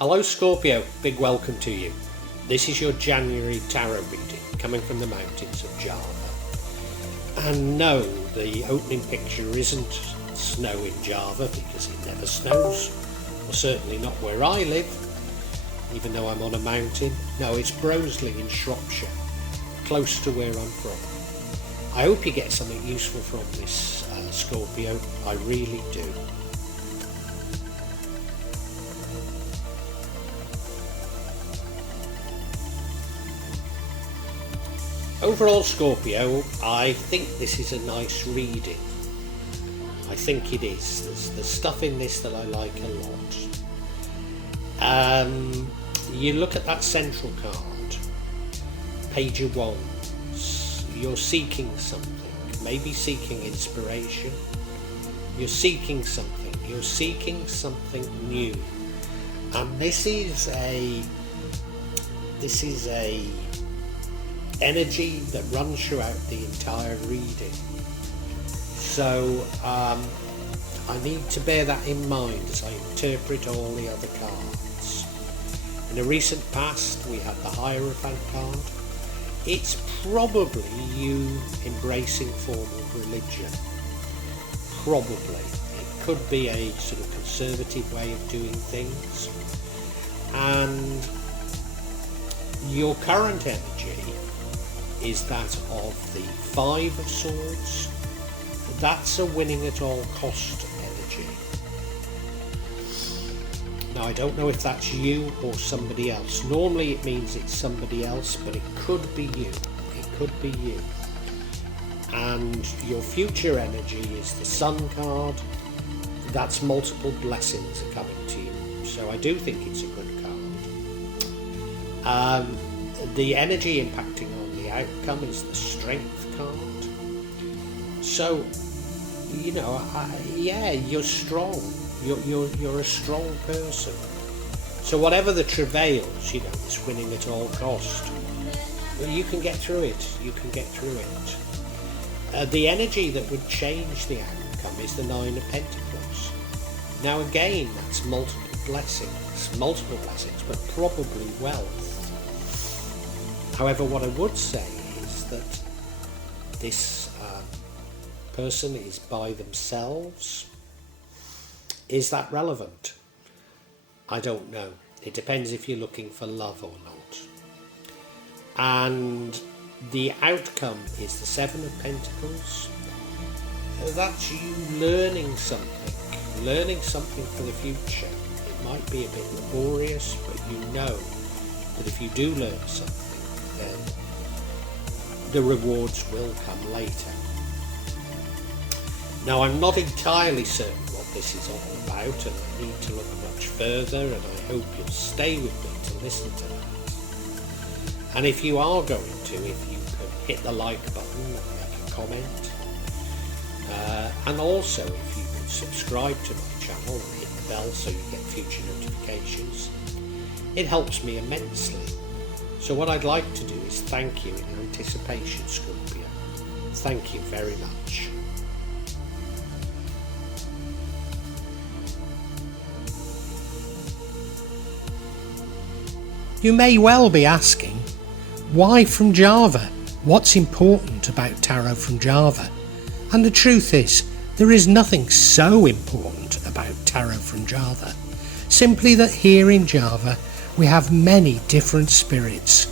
Hello Scorpio, big welcome to you. This is your January tarot reading coming from the mountains of Java. And no, the opening picture isn't snow in Java because it never snows, or certainly not where I live, even though I'm on a mountain. No, it's Broseley in Shropshire, close to where I'm from. I hope you get something useful from this, Scorpio, I really do. Overall, Scorpio, I think this is a nice reading. I think it is. There's stuff in this that I like a lot. You look at that central card, Page of Wands. You're seeking something, maybe seeking inspiration. You're seeking something. You're seeking something new. And this is a energy that runs throughout the entire reading. So I need to bear that in mind as I interpret all the other cards. In a recent past we had the Hierophant card. It's probably you embracing formal religion. Probably. It could be a sort of conservative way of doing things. And your current energy is that of the Five of Swords. That's a winning at all cost energy. Now I don't know if that's you or somebody else. Normally it means it's somebody else, but it could be you. It could be you. And your future energy is the Sun card. That's multiple blessings are coming to you. So I do think it's a good card. The energy impacting on the outcome is the Strength card. So, you know, you're strong. You're a strong person. So whatever the travails, you know, it's winning at all cost. You can get through it. You can get through it. The energy that would change the outcome is the Nine of Pentacles. Now again, that's multiple blessings, but probably wealth. However, what I would say is that this person is by themselves. Is that relevant? I don't know. It depends if you're looking for love or not. And the outcome is the Seven of Pentacles. That's you learning something for the future. It might be a bit laborious, but you know that if you do learn something, then the rewards will come later. Now I'm not entirely certain what this is all about, and I need to look much further, and I hope you'll stay with me to listen to that. And if you are going to, if you can hit the like button and make a comment, and also if you can subscribe to my channel and hit the bell so you get future notifications, it helps me immensely. So what I'd like to do is thank you in anticipation, Scorpio. Thank you very much. You may well be asking, why from Java? What's important about tarot from Java? And the truth is, there is nothing so important about tarot from Java. Simply that here in Java, we have many different spirits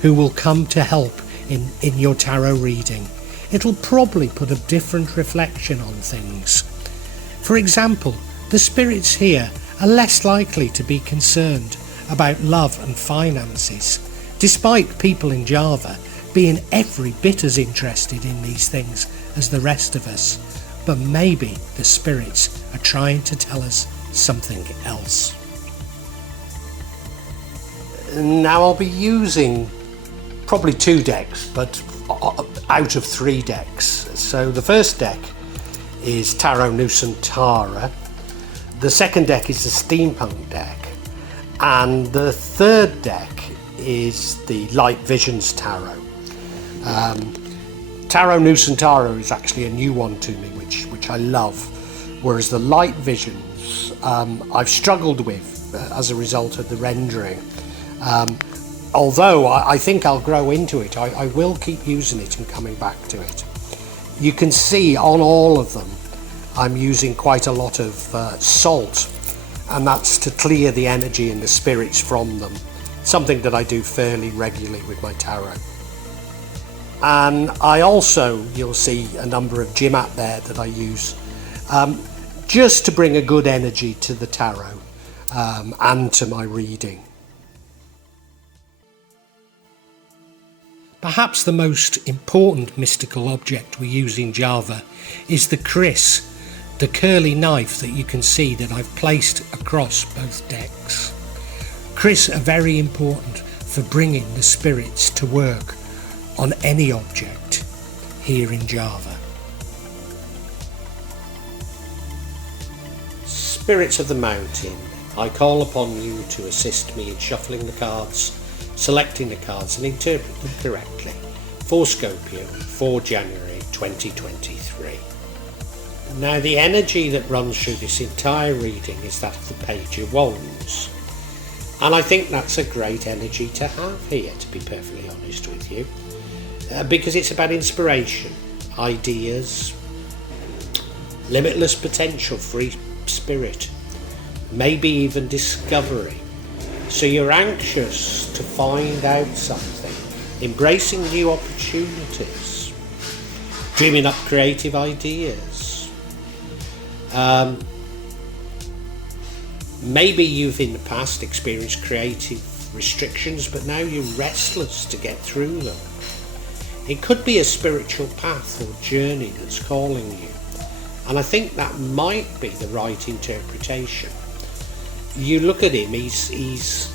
who will come to help in your tarot reading. It'll probably put a different reflection on things. For example, the spirits here are less likely to be concerned about love and finances, despite people in Java being every bit as interested in these things as the rest of us. But maybe the spirits are trying to tell us something else. Now I'll be using probably 2 decks, but out of 3 decks. So the first deck is Tarot Nusantara, the second deck is the Steampunk deck, and the third deck is the Light Visions Tarot. Tarot Nusantara is actually a new one to me, which I love, whereas the Light Visions I've struggled with as a result of the rendering. Although I think I'll grow into it, I will keep using it and coming back to it. You can see on all of them I'm using quite a lot of salt, and that's to clear the energy and the spirits from them, something that I do fairly regularly with my tarot. And I also, you'll see a number of Jimat there that I use just to bring a good energy to the tarot and to my reading. Perhaps the most important mystical object we use in Java is the kris, the curly knife that you can see that I've placed across both decks. Kris are very important for bringing the spirits to work on any object here in Java. Spirits of the mountain, I call upon you to assist me in shuffling the cards, selecting the cards and interpret them correctly for Scorpio for January 2023. Now the energy that runs through this entire reading is that of the Page of Wands, and I think that's a great energy to have here, to be perfectly honest with you, because it's about inspiration, ideas, limitless potential, free spirit, maybe even discovery. So you're anxious to find out something, embracing new opportunities, dreaming up creative ideas. Maybe you've in the past experienced creative restrictions, but now you're restless to get through them. It could be a spiritual path or journey that's calling you, and I think that might be the right interpretation. You look at him, he's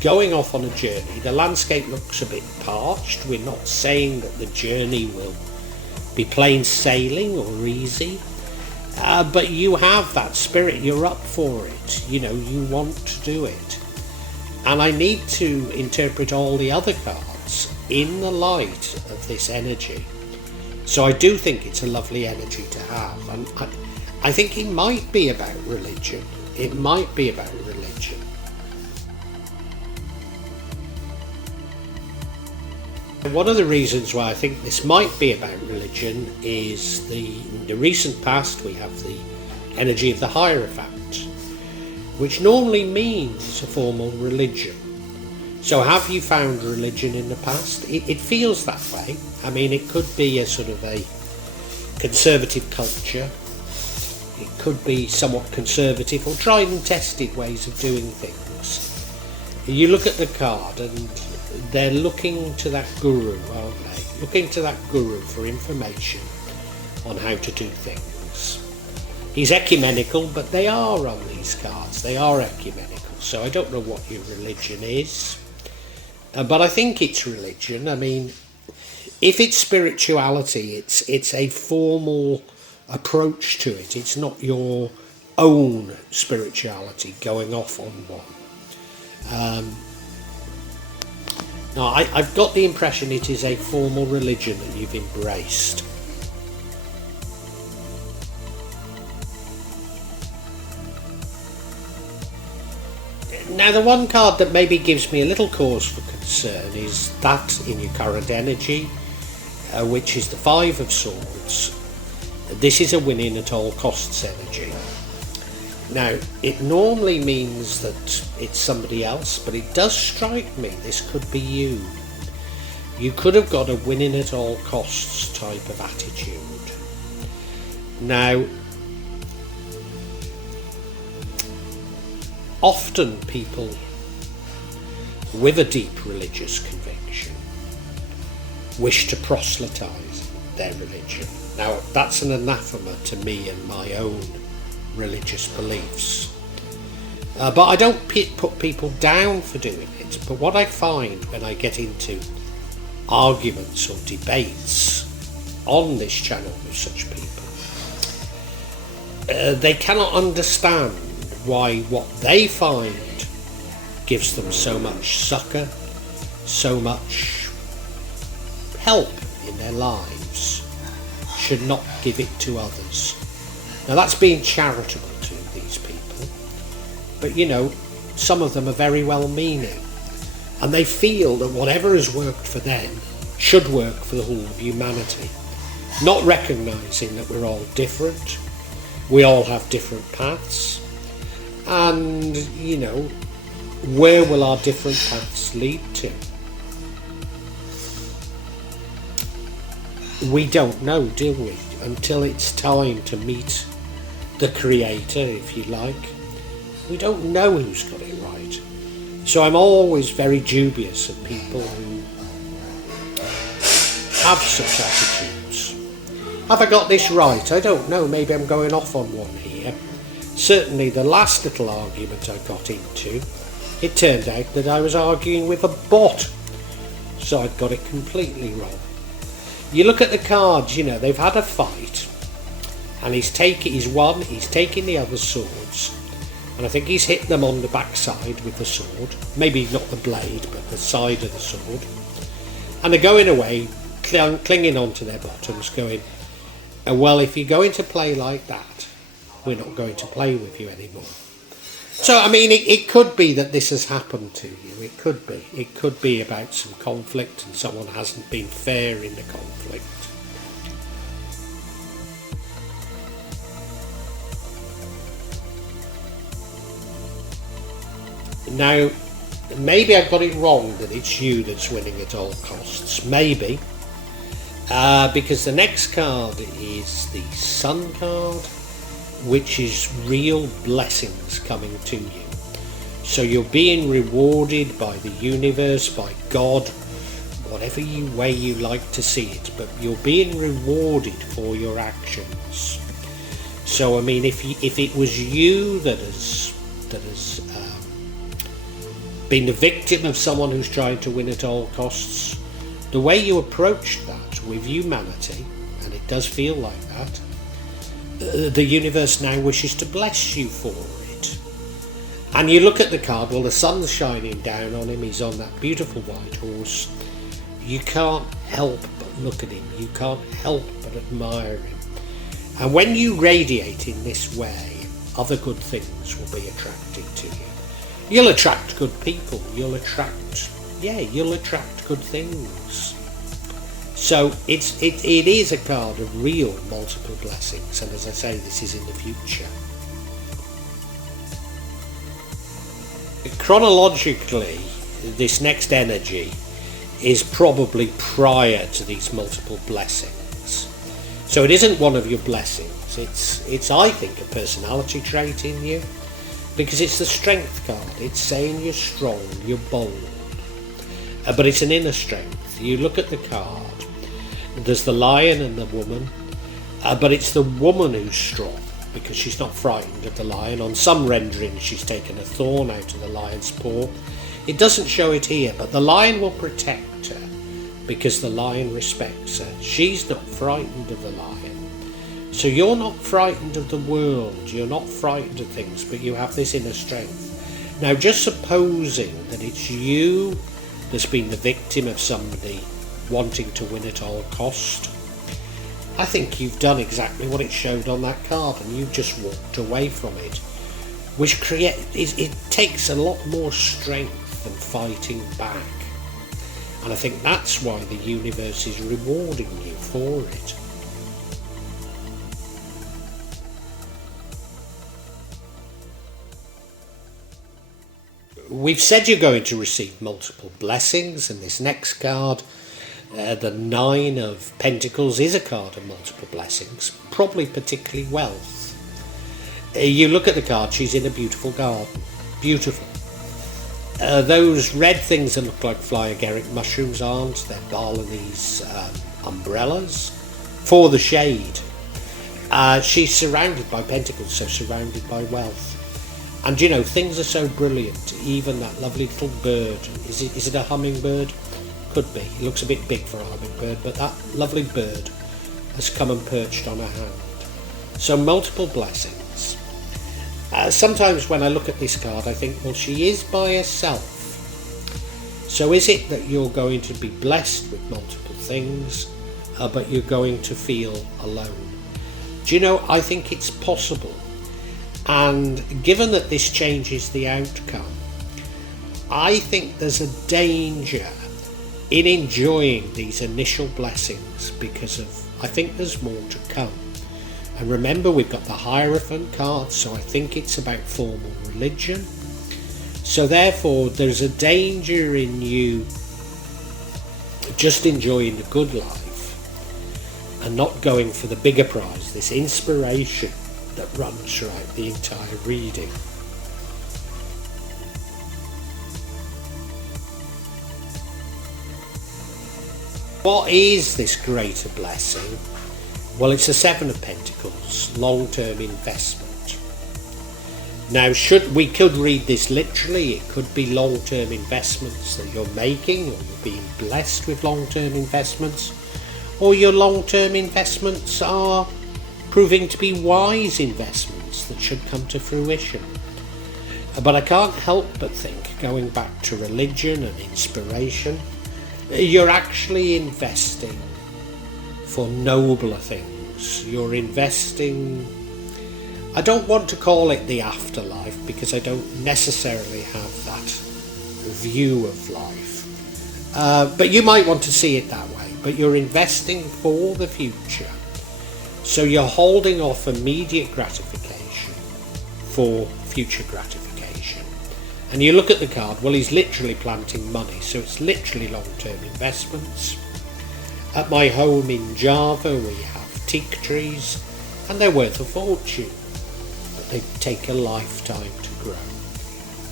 going off on a journey. The landscape looks a bit parched. We're not saying that the journey will be plain sailing or easy, but you have that spirit, you're up for it, you know, you want to do it. And I need to interpret all the other cards in the light of this energy. So I do think it's a lovely energy to have, and I think it might be about religion. It might be about religion. One of the reasons why I think this might be about religion is in the recent past we have the energy of the Hierophant, which normally means a formal religion. So have you found religion in the past? It feels that way. I mean, it could be a sort of a conservative culture. It could be somewhat conservative or tried and tested ways of doing things. You look at the card and they're looking to that guru, aren't they? Looking to that guru for information on how to do things. He's ecumenical, but they are on these cards. They are ecumenical. So I don't know what your religion is. But I think it's religion. I mean, if it's spirituality, it's a formal approach to it. It's not your own spirituality going off on one. No, I've got the impression it is a formal religion that you've embraced. Now the one card that maybe gives me a little cause for concern is that in your current energy, which is the Five of Swords. This is a winning at all costs energy. Now, it normally means that it's somebody else, but it does strike me this could be you. You could have got a winning at all costs type of attitude. Now, often people with a deep religious conviction wish to proselytise their religion. Now, that's an anathema to me and my own religious beliefs. But I don't put people down for doing it. But what I find when I get into arguments or debates on this channel with such people, they cannot understand why what they find gives them so much succour, so much help in their lives, should not give it to others. Now that's being charitable to these people, but you know, some of them are very well meaning, and they feel that whatever has worked for them should work for the whole of humanity, not recognising that we're all different, we all have different paths, and where will our different paths lead to? We don't know, do we? Until it's time to meet the creator, if you like. We don't know who's got it right. So I'm always very dubious of people who have such attitudes. Have I got this right? I don't know. Maybe I'm going off on one here. Certainly the last little argument I got into, it turned out that I was arguing with a bot. So I'd got it completely wrong. You look at the cards, they've had a fight, and he's taking the other swords, and I think he's hit them on the backside with the sword, maybe not the blade, but the side of the sword, and they're going away, clinging onto their bottoms, going, well, if you're going to play like that, we're not going to play with you anymore. So, I mean, it could be that this has happened to you. It could be. It could be about some conflict and someone hasn't been fair in the conflict. Now, maybe I got it wrong that it's you that's winning at all costs. Maybe. Because the next card is the Sun card, which is real blessings coming to you. So you're being rewarded by the universe, by God, whatever way you like to see it, but you're being rewarded for your actions. So I mean, if it was you that has been the victim of someone who's trying to win at all costs, the way you approach that with humanity, and it does feel like that, the universe now wishes to bless you for it. And you look at the card, well, the sun's shining down on him, he's on that beautiful white horse. You can't help but look at him, you can't help but admire him. And when you radiate in this way, other good things will be attracted to you. You'll attract good people, you'll attract good things. So it is a card of real multiple blessings, and as I say, this is in the future. Chronologically, this next energy is probably prior to these multiple blessings. So it isn't one of your blessings, it's I think a personality trait in you, because it's the strength card. It's saying you're strong, you're bold, but it's an inner strength. You look at the card, there's the lion and the woman, but it's the woman who's strong because she's not frightened of the lion. On some renderings she's taken a thorn out of the lion's paw. It doesn't show it here, but the lion will protect her because the lion respects her. She's not frightened of the lion. So you're not frightened of the world, you're not frightened of things, but you have this inner strength. Now, just supposing that it's you that's been the victim of somebody wanting to win at all cost, I think you've done exactly what it showed on that card, and you've just walked away from it, which it takes a lot more strength than fighting back, and I think that's why the universe is rewarding you for it. We've said you're going to receive multiple blessings, and this next card, the Nine of Pentacles, is a card of multiple blessings, probably particularly wealth. You look at the card, she's in a beautiful garden. Beautiful. Those red things that look like fly agaric mushrooms aren't, they're Balinese umbrellas for the shade. She's surrounded by pentacles, so surrounded by wealth. And things are so brilliant, even that lovely little bird, is it a hummingbird? Could be. It looks a bit big for a hummingbird, but that lovely bird has come and perched on her hand. So multiple blessings. Sometimes when I look at this card, I think, well, she is by herself. So is it that you're going to be blessed with multiple things, but you're going to feel alone? Do I think it's possible. And given that this changes the outcome, I think there's a danger in enjoying these initial blessings because I think there's more to come. And remember, we've got the Hierophant card, so I think it's about formal religion. So therefore, there's a danger in you just enjoying the good life and not going for the bigger prize, this inspiration that runs throughout the entire reading. What is this greater blessing? Well, it's the Seven of Pentacles, long-term investment. Now, we could read this literally. It could be long-term investments that you're making, or you're being blessed with long-term investments, or your long-term investments are proving to be wise investments that should come to fruition. But I can't help but think, going back to religion and inspiration, you're actually investing for nobler things. You're investing, I don't want to call it the afterlife because I don't necessarily have that view of life. But you might want to see it that way. But you're investing for the future. So you're holding off immediate gratification for future gratification. And you look at the card, well, he's literally planting money. So it's literally long-term investments. At my home in Java, we have teak trees, and they're worth a fortune, but they take a lifetime to grow.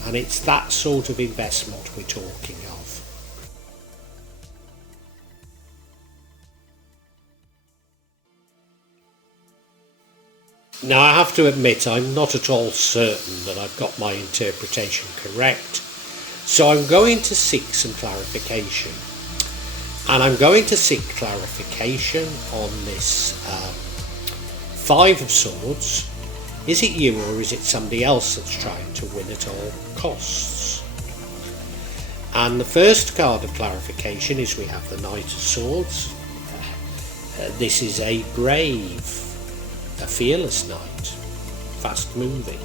And it's that sort of investment we're talking of. Now, I have to admit, I'm not at all certain that I've got my interpretation correct, so I'm going to seek some clarification. And I'm going to seek clarification on this Five of Swords. Is it you or is it somebody else that's trying to win at all costs? And the first card of clarification is we have the Knight of Swords. This is a brave, a fearless knight, fast moving.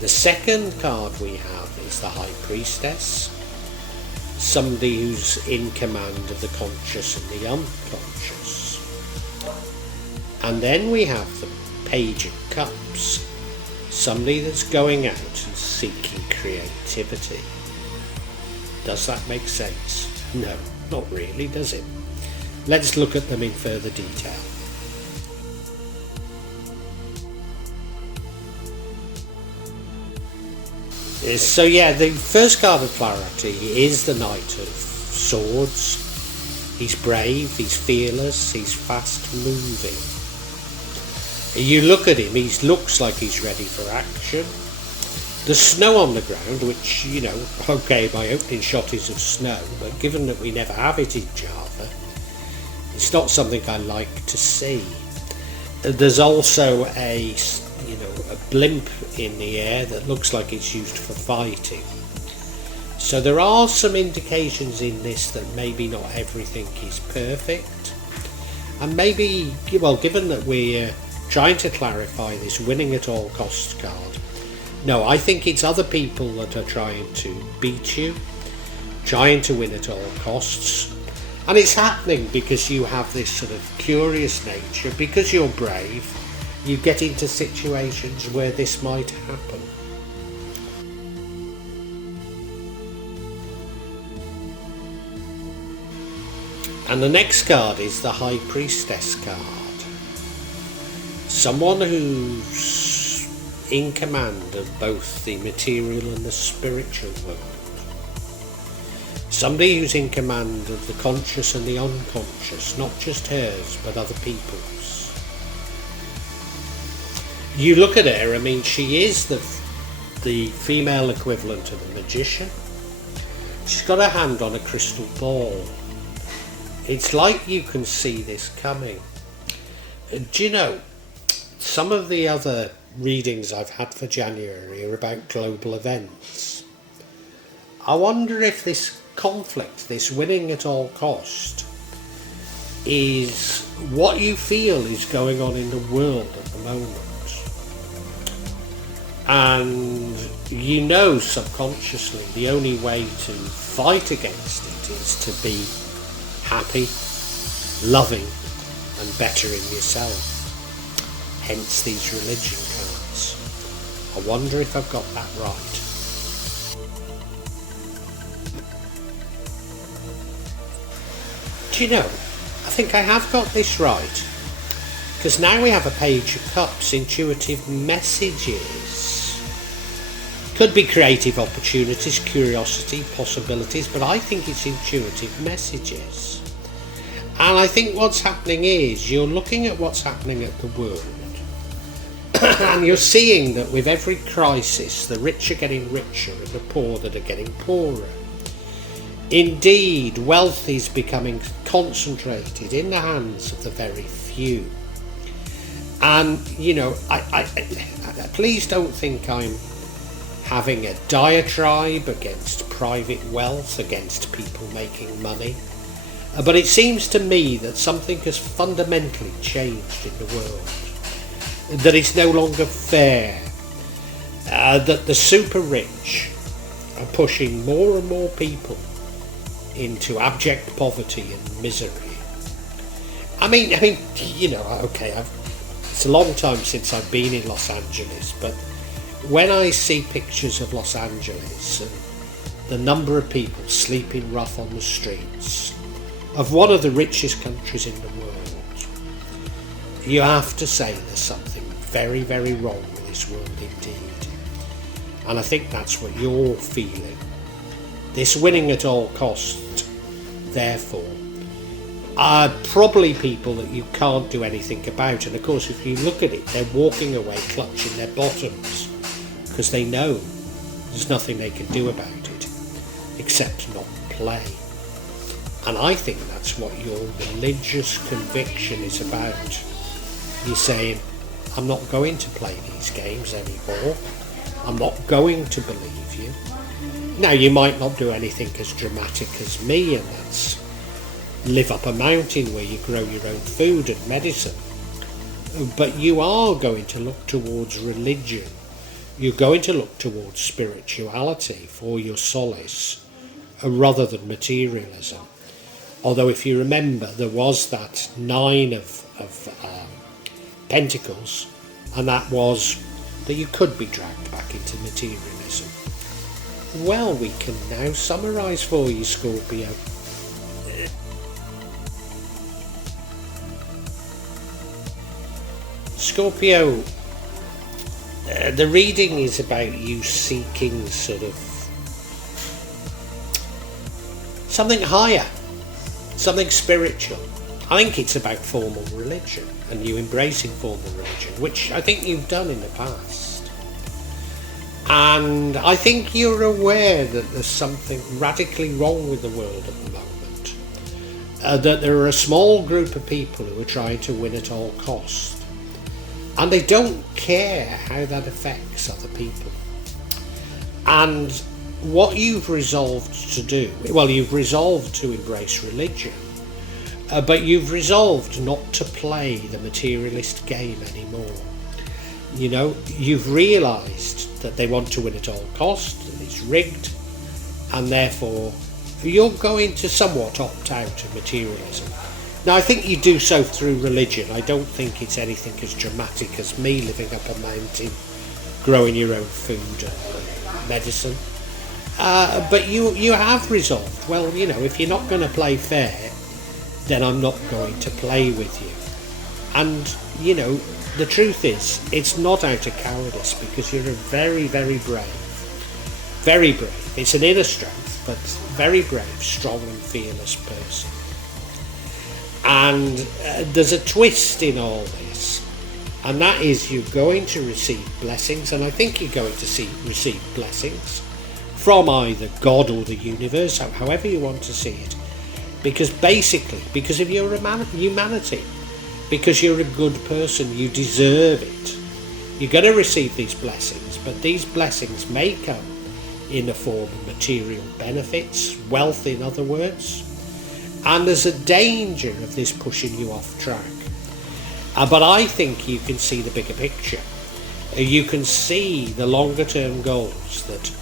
The second card we have is the High Priestess. Somebody who's in command of the conscious and the unconscious. And then we have the Page of Cups. Somebody that's going out and seeking creativity. Does that make sense? No, not really, does it? Let's look at them in further detail. So yeah, the first card of clarity is the Knight of Swords. He's brave, he's fearless, he's fast moving. You look at him, he looks like he's ready for action. The snow on the ground, which, you know, okay, my opening shot is of snow, but given that we never have it in Java, it's not something I like to see. There's also a blimp in the air that looks like it's used for fighting. So there are some indications in this that maybe not everything is perfect. And maybe, well, given that we're trying to clarify this winning at all costs card, no, I think it's other people that are trying to beat you, trying to win at all costs. And it's happening because you have this sort of curious nature, because you're brave. You get into situations where this might happen. And the next card is the High Priestess card. Someone who's in command of both the material and the spiritual world. Somebody who's in command of the conscious and the unconscious, not just hers, but other people's. You look at her, I mean, she is the female equivalent of a magician. She's got her hand on a crystal ball. It's like you can see this coming. Do you know, some of the other readings I've had for January are about global events. I wonder if this conflict, this winning at all cost, is what you feel is going on in the world at the moment. And you know subconsciously the only way to fight against it is to be happy, loving and better in yourself. Hence these religion cards. I wonder if I've got that right. Do you know, I think I have got this right. Because now we have a page of cups, intuitive messages. Could be creative opportunities, curiosity, possibilities, but I think it's intuitive messages. And I think what's happening is you're looking at what's happening at the world and you're seeing that with every crisis, the rich are getting richer and the poor that are getting poorer. Indeed, wealth is becoming concentrated in the hands of the very few. And, you know, I please don't think I'm having a diatribe against private wealth, against people making money. But it seems to me that something has fundamentally changed in the world. That it's no longer fair. That the super rich are pushing more and more people into abject poverty and misery. I mean, you know, okay, it's a long time since I've been in Los Angeles, but when I see pictures of Los Angeles and the number of people sleeping rough on the streets of one of the richest countries in the world, you have to say there's something very, very wrong with this world indeed. And I think that's what you're feeling. This winning at all cost, therefore, are probably people that you can't do anything about. And of course, if you look at it, they're walking away clutching their bottoms because they know there's nothing they can do about it except not play. And I think that's what your religious conviction is about. You're saying, I'm not going to play these games anymore. I'm not going to believe you. Now, you might not do anything as dramatic as me, and that's live up a mountain where you grow your own food and medicine. But you are going to look towards religion. You're going to look towards spirituality for your solace, rather than materialism. Although if you remember, there was that 9 of Pentacles, and that was that you could be dragged back into materialism. Well, we can now summarise for you, Scorpio. Scorpio, the reading is about you seeking sort of something higher, something spiritual. I think it's about formal religion and you embracing formal religion, which I think you've done in the past. And I think you're aware that there's something radically wrong with the world at the moment. That there are a small group of people who are trying to win at all cost. And they don't care how that affects other people. And what you've resolved to do, well, you've resolved to embrace religion, but you've resolved not to play the materialist game anymore. You know, you've realised that they want to win at all costs, and it's rigged, and therefore you're going to somewhat opt out of materialism. Now, I think you do so through religion. I don't think it's anything as dramatic as me living up a mountain, growing your own food and medicine. But you have resolved, well, you know, if you're not going to play fair, then I'm not going to play with you. And, you know, the truth is, it's not out of cowardice, because you're a very, very brave. Very brave. It's an inner strength, but very brave, strong and fearless person. And there's a twist in all this, and that is you're going to receive blessings, and I think you're going to receive blessings from either God or the universe, however you want to see it, because basically, because of your humanity, because you're a good person, you deserve it. You're going to receive these blessings, but these blessings may come in the form of material benefits, wealth in other words, and there's a danger of this pushing you off track. But I think you can see the bigger picture. you can see the longer term goals, that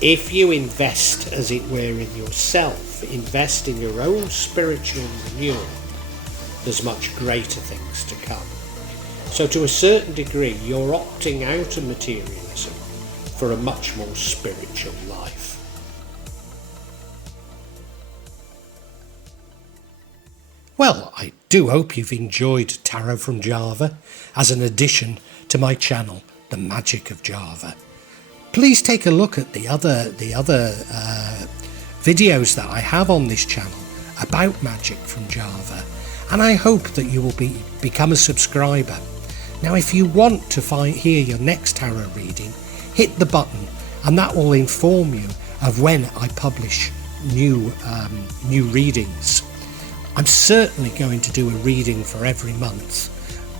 if you invest, as it were, in yourself, invest in your own spiritual renewal, there's much greater things to come. So to a certain degree, you're opting out of materialism for a much more spiritual life. Well, I do hope you've enjoyed Tarot from Java as an addition to my channel, The Magic of Java. Please take a look at the other videos that I have on this channel about magic from Java, and I hope that you will become a subscriber. Now, if you want to hear your next tarot reading, hit the button, and that will inform you of when I publish new readings. I'm certainly going to do a reading for every month,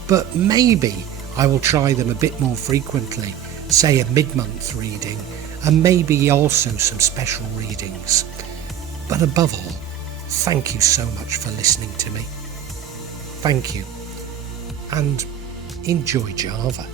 but maybe I will try them a bit more frequently, say a mid-month reading, and maybe also some special readings. But above all, thank you so much for listening to me. Thank you, and enjoy Java.